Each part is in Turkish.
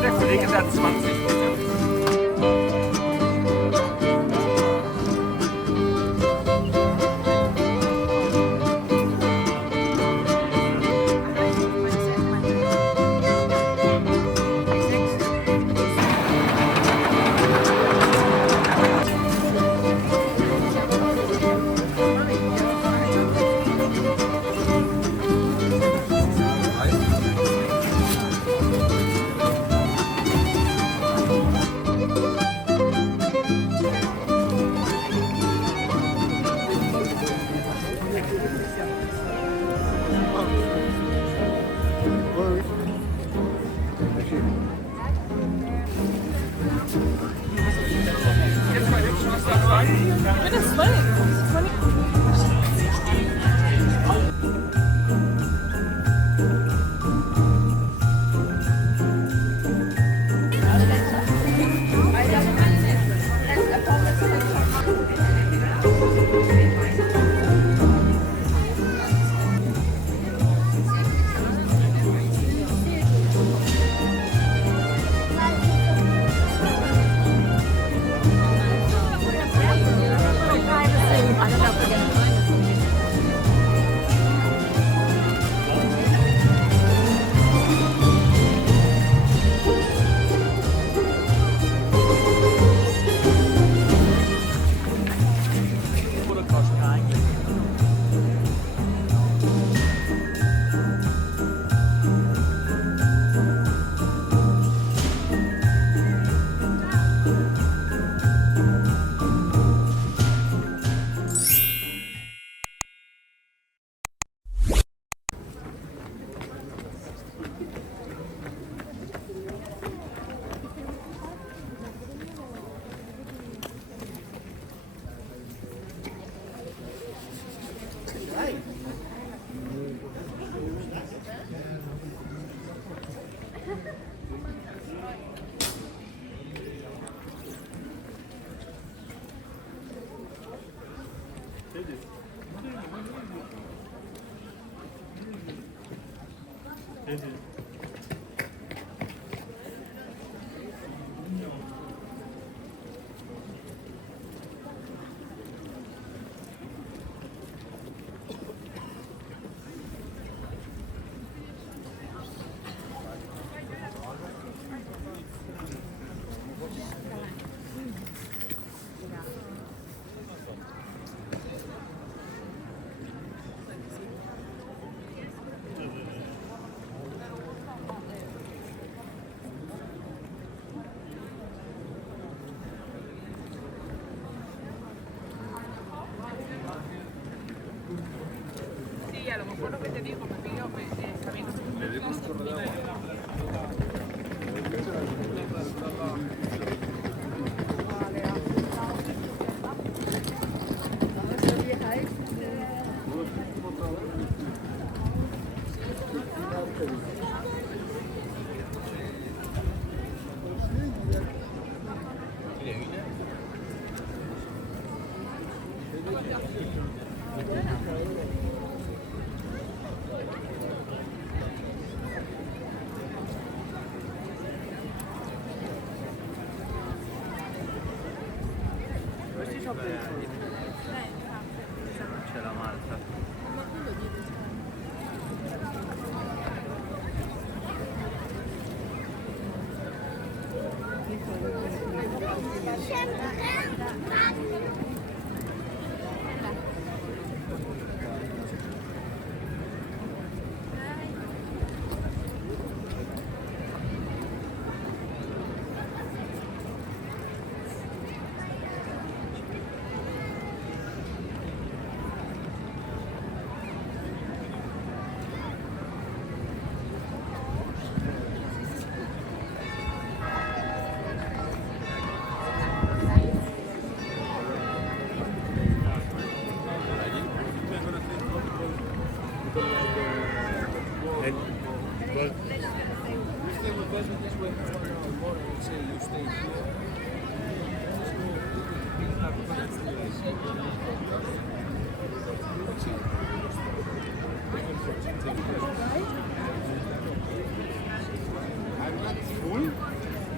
Der Kollege sagt 20. A lo mejor lo que te digo, me pido, también c'è la Malta.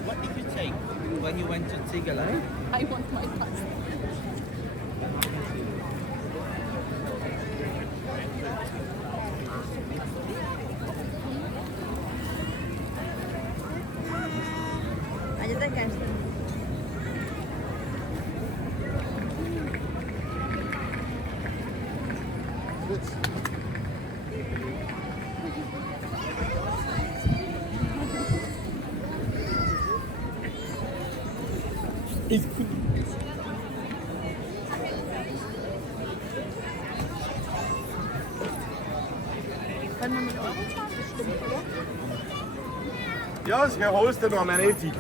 What did you take when you went to Tigala? I want my pasta. Ayo te caes. Können wir mit Euro zahlen? Bestimmt, oder? Ja, ich holst du noch mal nicht Zeit.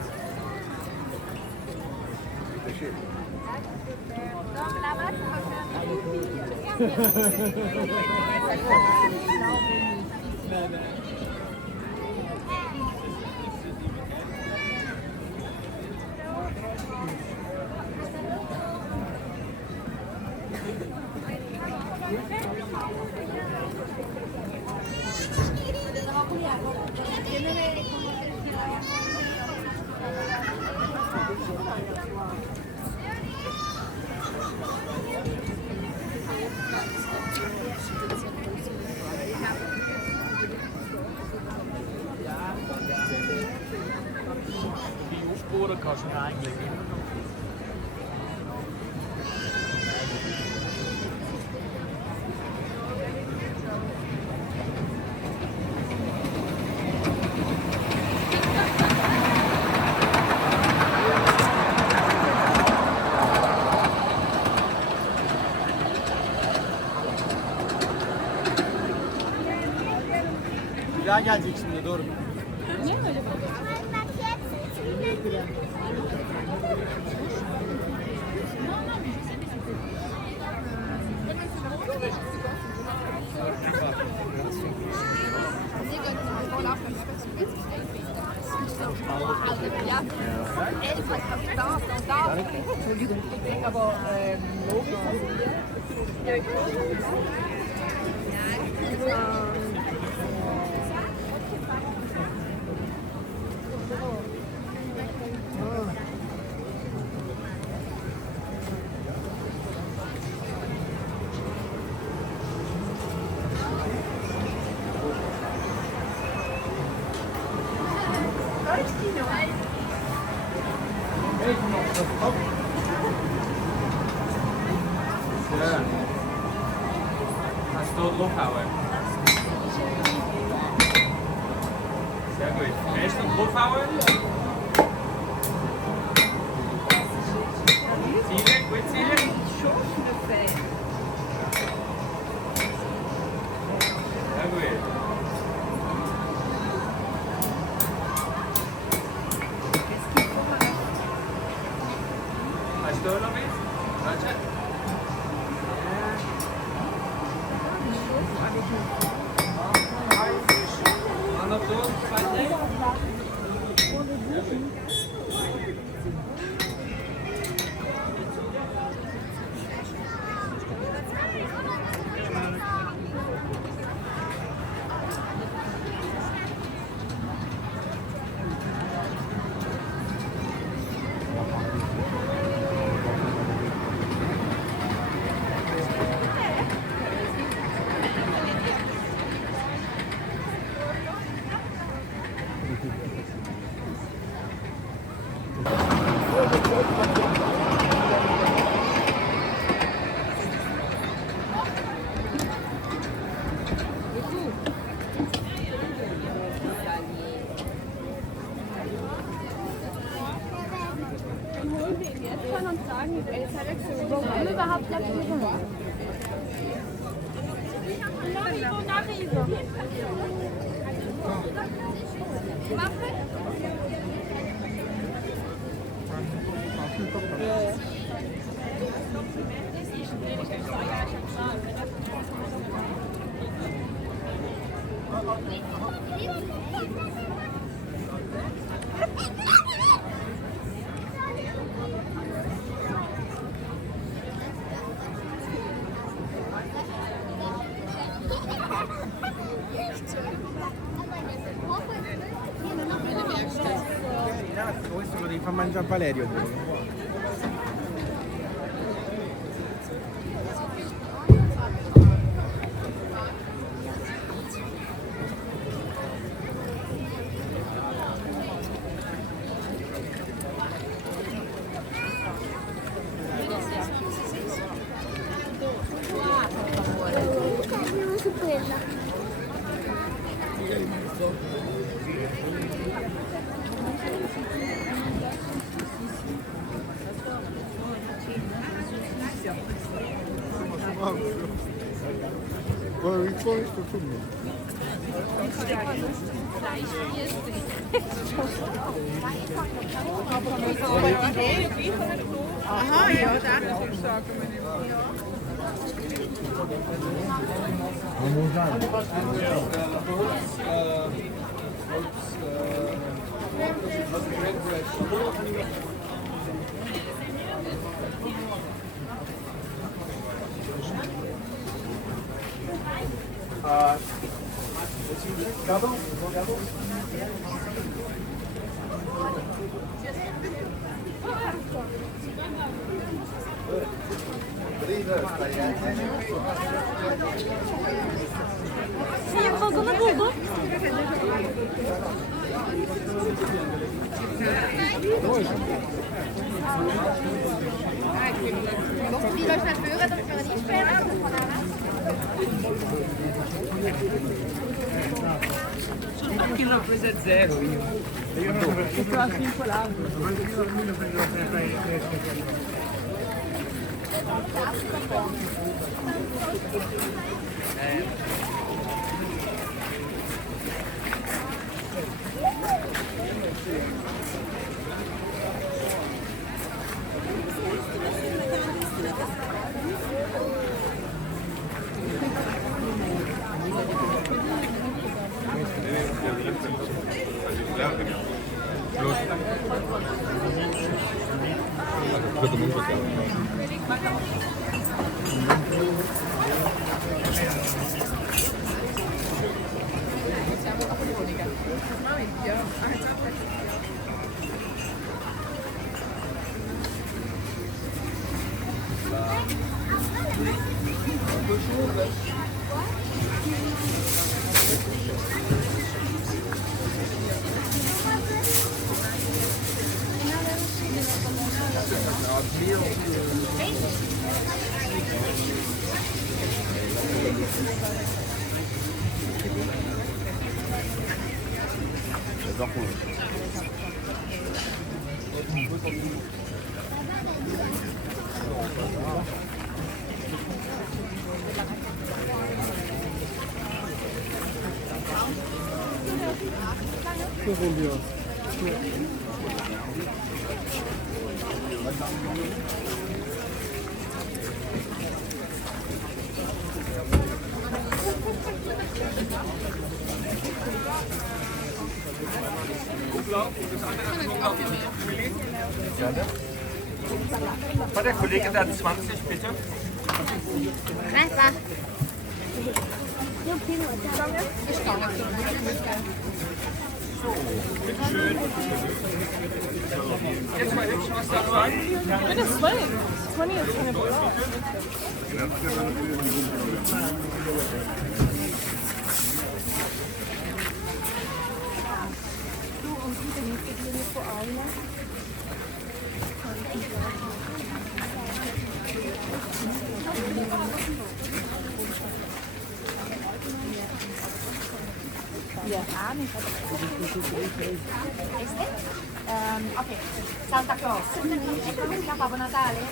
Die aufbohren kannst du mir eigentlich immer noch. Bir daha gelecek şimdi doğru. Niye öyle bir Ja, ehrlich, da. Entschuldigung, aber logisch. Ja. Kannst du draufhauen? Sehr gut. Willst du draufhauen? Zielen, gut zielen. Sehr gut. Hast du noch was? Warte. Hand auf so, 2, 3. Warum überhaupt nicht gewonnen? devi far mangiare Valerio. Cammino su quella. Which one is the food? Aha, ja, daar. Double? Senin vagonu buldum. Die läuft naar voren, dan kan het niet verder. Kilometer zero io. Io Sono svincolato. War der Kollege da 20, bitte? Treffer. Jetzt mal hübsch was dazu an. Dit is 20. 20 is kind of a lot. Ok, Santa Claus. Babbo Natale?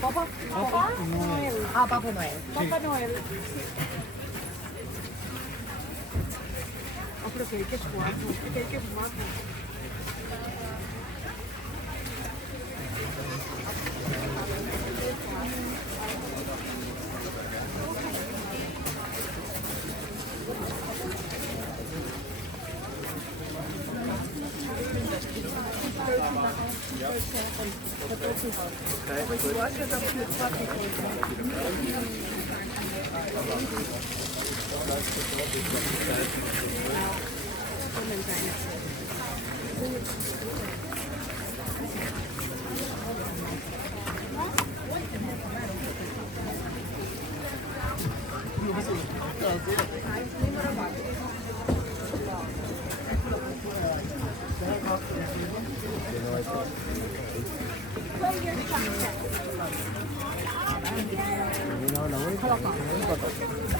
Papa Noel. Ah, Babbo Noel. Papa Noel. Oh, pero kijk eens guapo. Kijk eens guapo.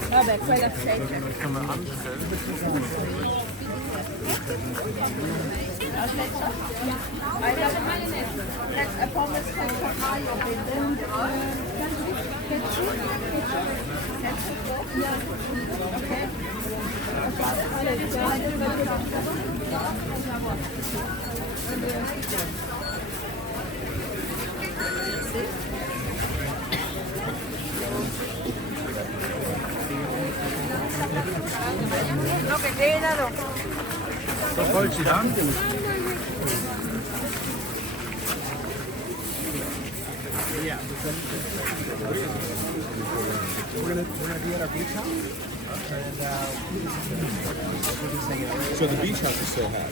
Vabbè, quella c'è. Zo groot je dan? We're gonna be at our beach house. And So the beach house is still have.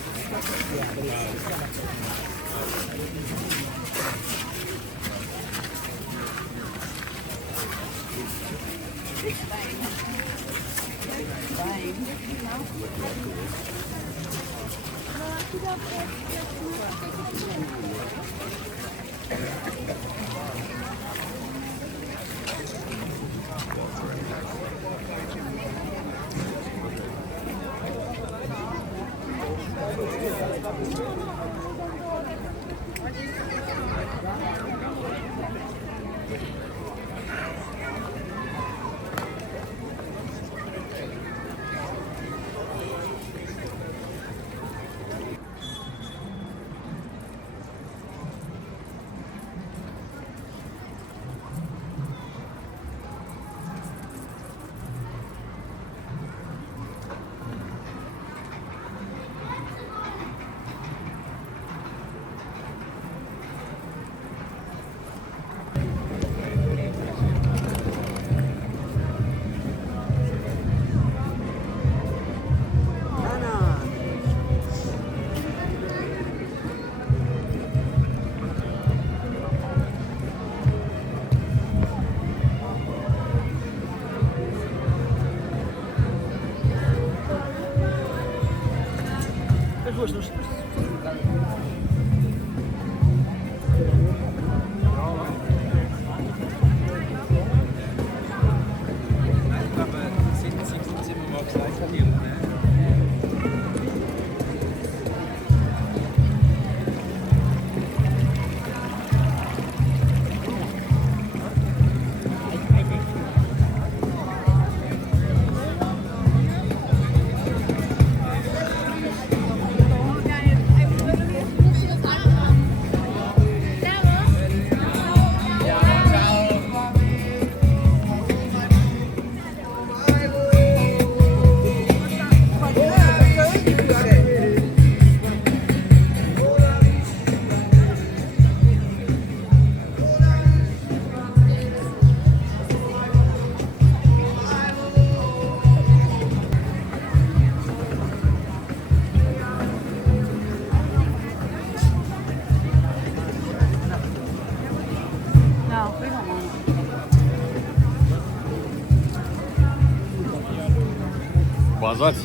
Bazat.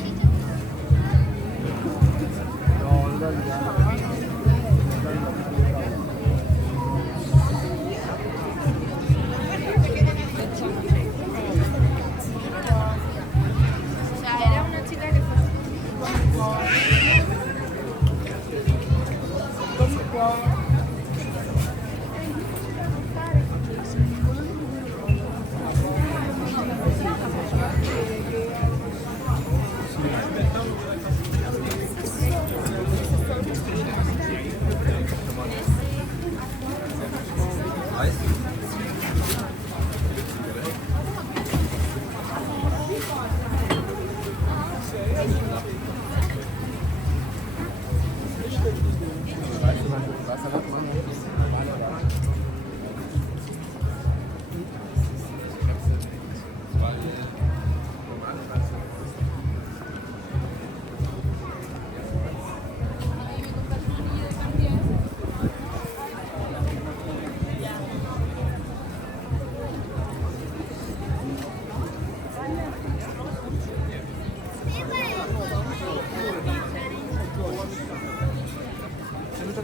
Era una chica que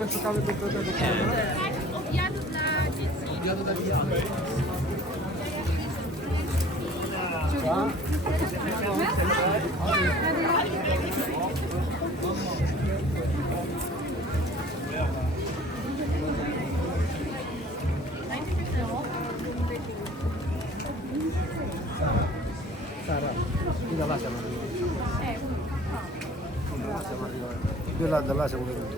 trochę szukamy do tego. Obiad dla dzieci. Sara, qui da là siamo arrivati. Da là siamo arrivati. Più là, da là siamo venuti.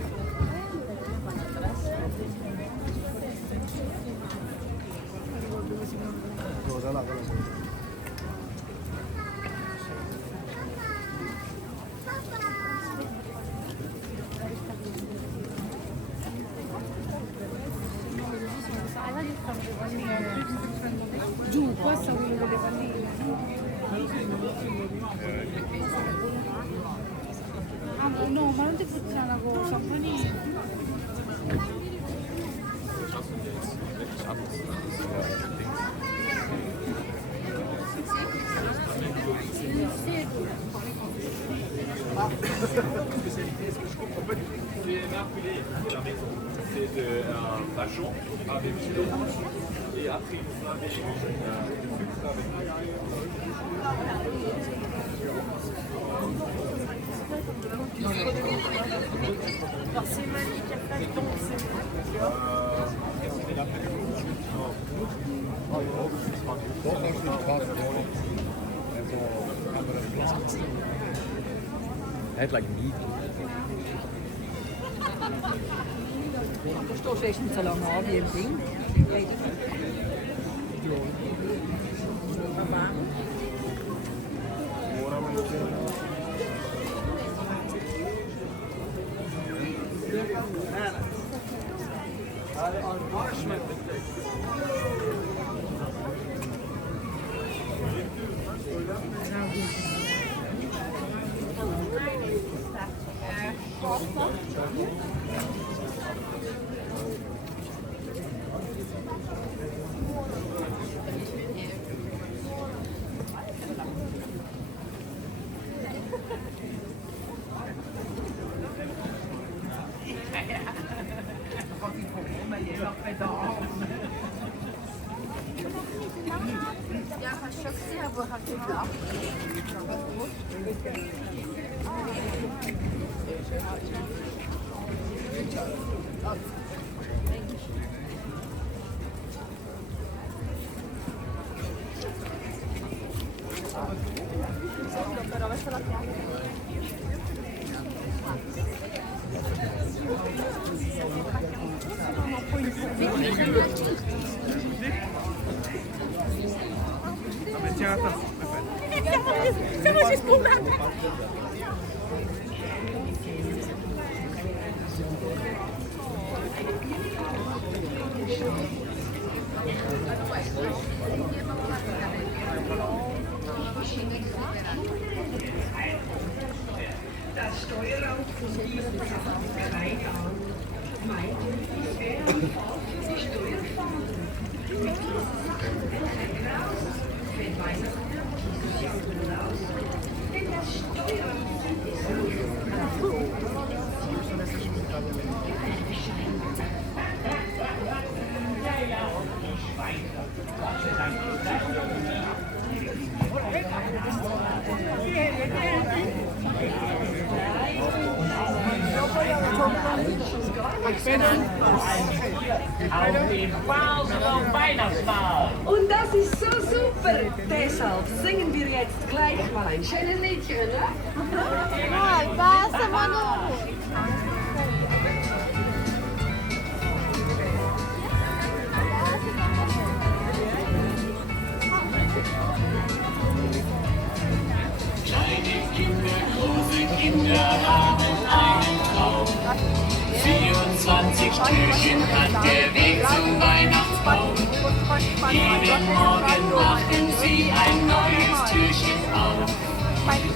No, da là siamo venuti. Giù, questo è quello delle vanille. Ah, no, ma non ti puzzare una cosa, panino. C'est marculé de la maison. C'est un vachon avec du lait et après une fois avec du sucre avec Head like meat. Dat is toch steeds niet zo lang al, die ding. Siamo spuntati. Das Steuerrad von diesem bereit an. Meint die Steuerfahndung. Wenn Weihnachten aus, denn das Steuerrad Auf dem Pausenraum Weihnachtsmahl. Und das ist so super. Deshalb singen wir jetzt gleich mal ein schönes Liedchen, ne? Dai, basta, Manu! Kleine Kinder, große Kinder haben einen Traum. 24 Türchen hat der Weg zum Weihnachtsbaum. Jeden Morgen machen sie ein neues Türchen auf.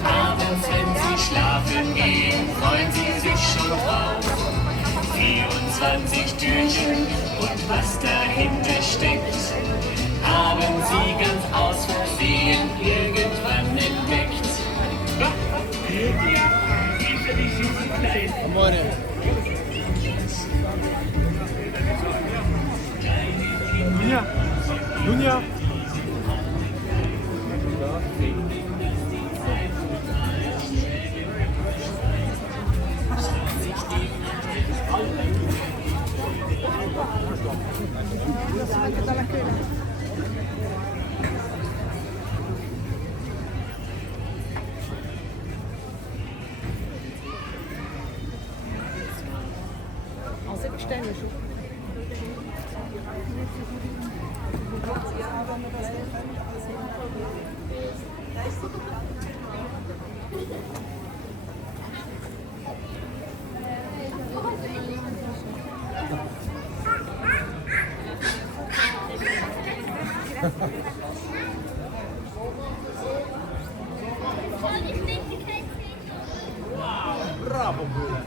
Abends, wenn sie schlafen gehen, freuen sie sich schon drauf. 24 Türchen und was dahinter steckt, haben sie ganz aus Versehen irgendwann entdeckt. Amore. Dünya. Dünya. Als ik stem is op. Bravo, Bula.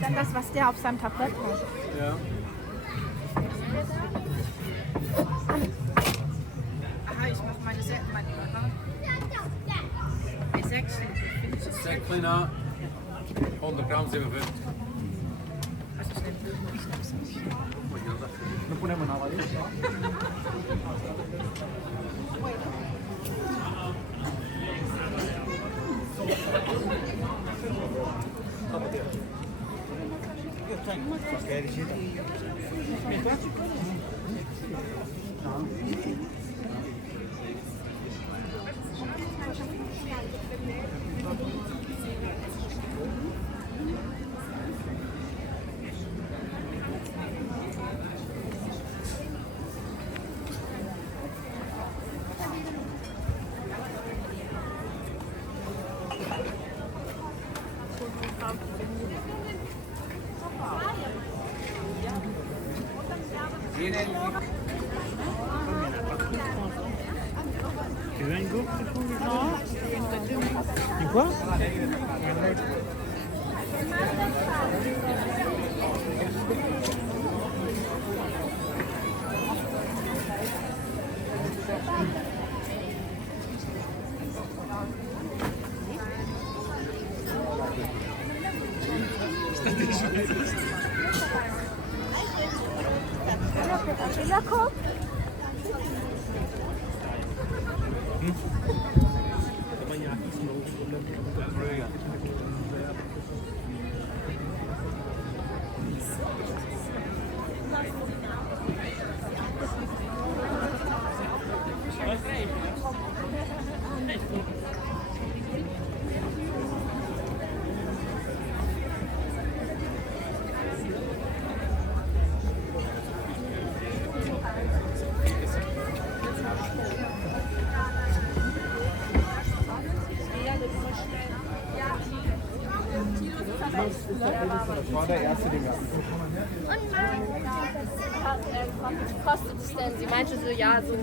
Dann das, was der auf seinem Tablett hat. Ja. Aha, ich mache meine Säcke mal lieber. Die Säckchen. Säckleiner, 100 Gramm, 57. No ponemos nada de eso. Tu veux une gourde Une quoi Jakob. Das war der erste, den wir hatten. Was kostet es denn? Sie meinte so, ja, so.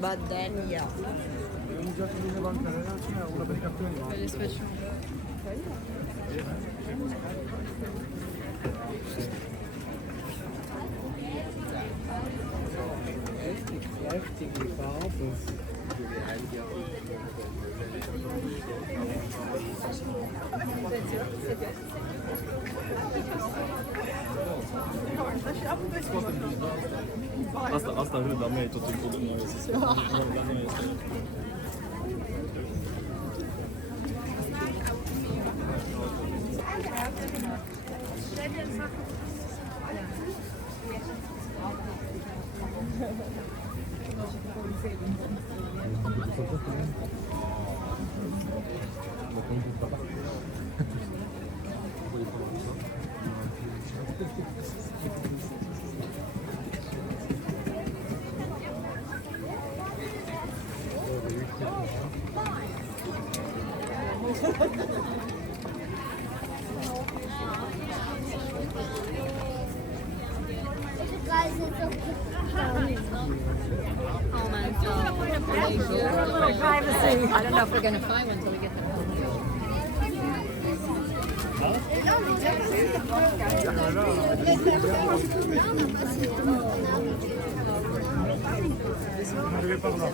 But then, ja. Das wird schon. Kräftige Farbe. Asta râd, mea e tot timpul de noi. La noi este. Oh my God. Privacy. I don't know if we're going to find one until we get there. Ja, im Auto.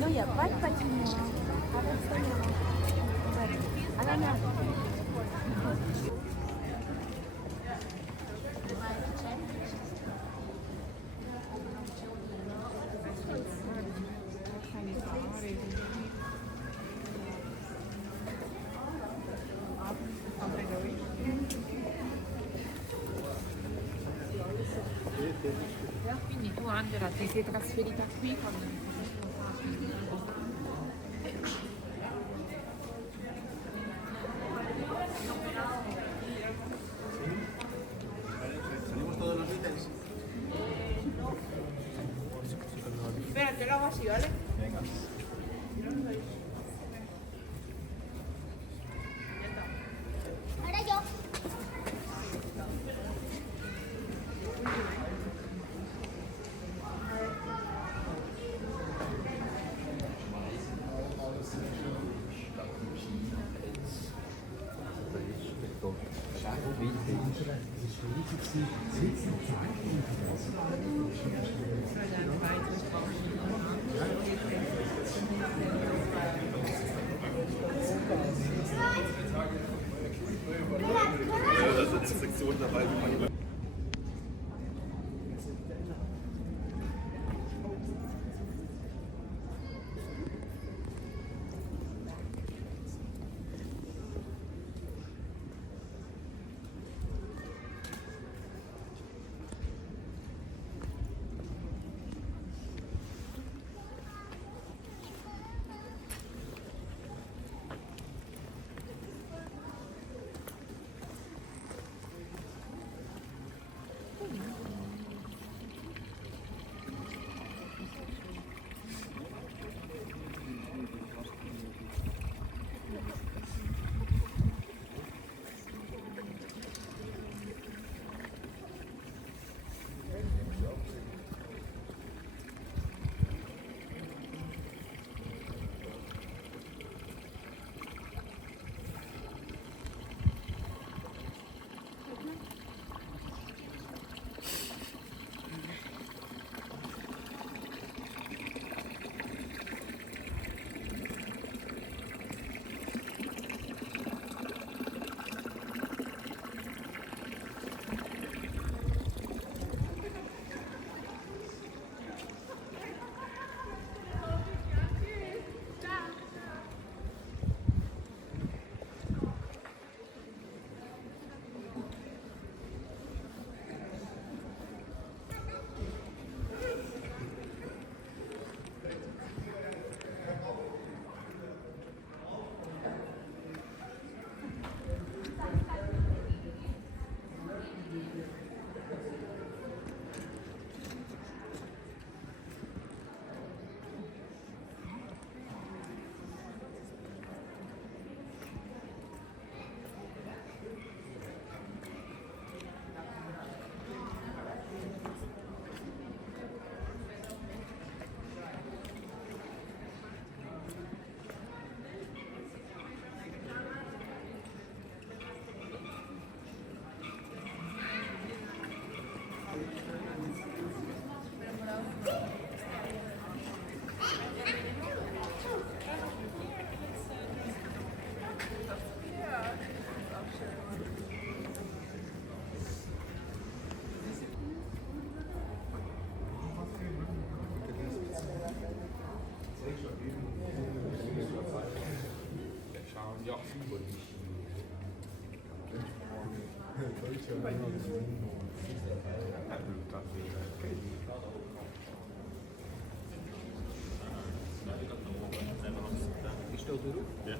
Non, il n'y a pas de patinoire. À la mer. Quindi tu Angela ti sei trasferita qui con... Espérate, lo hago así, ¿vale? Ahora yo. Da sind Sektionen dabei, wo man Is dat erop? Ja.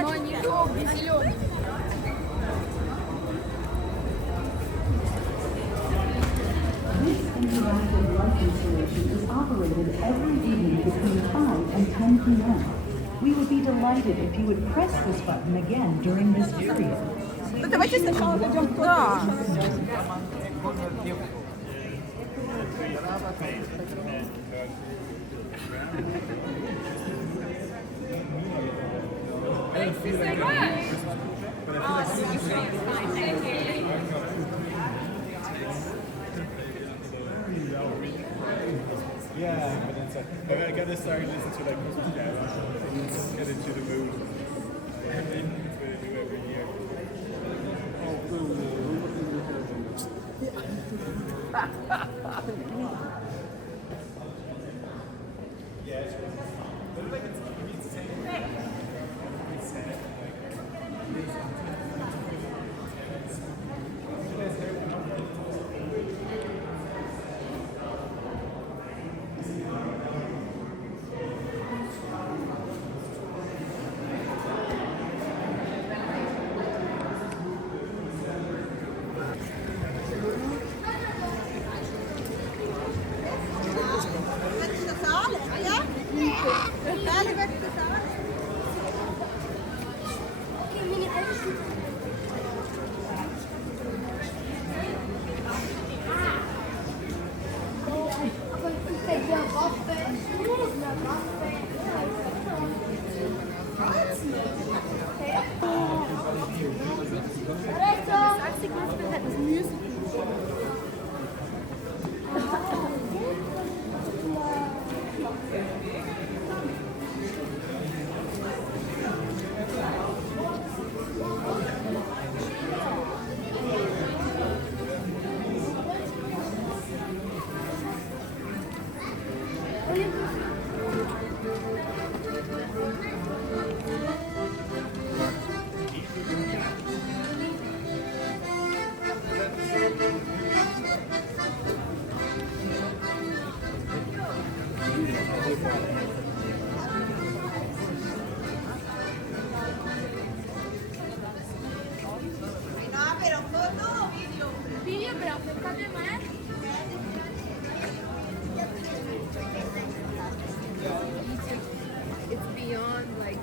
Но они долгие, зеленые. This interactive light installation is operated every evening between 5 and 10 p.m. We would be delighted if you would press this button again during this period. Ну давайте сначала зайдем туда. Yeah, but it's I gotta start listening to like Christmas carols and get into the mood. That's what I do every year. It's beyond like.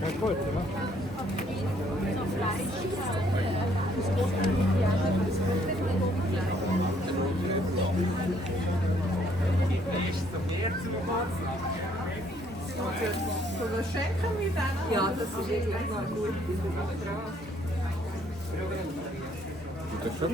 Ja, gut, ne? Ja, das ist irgendwie gut. Das schon.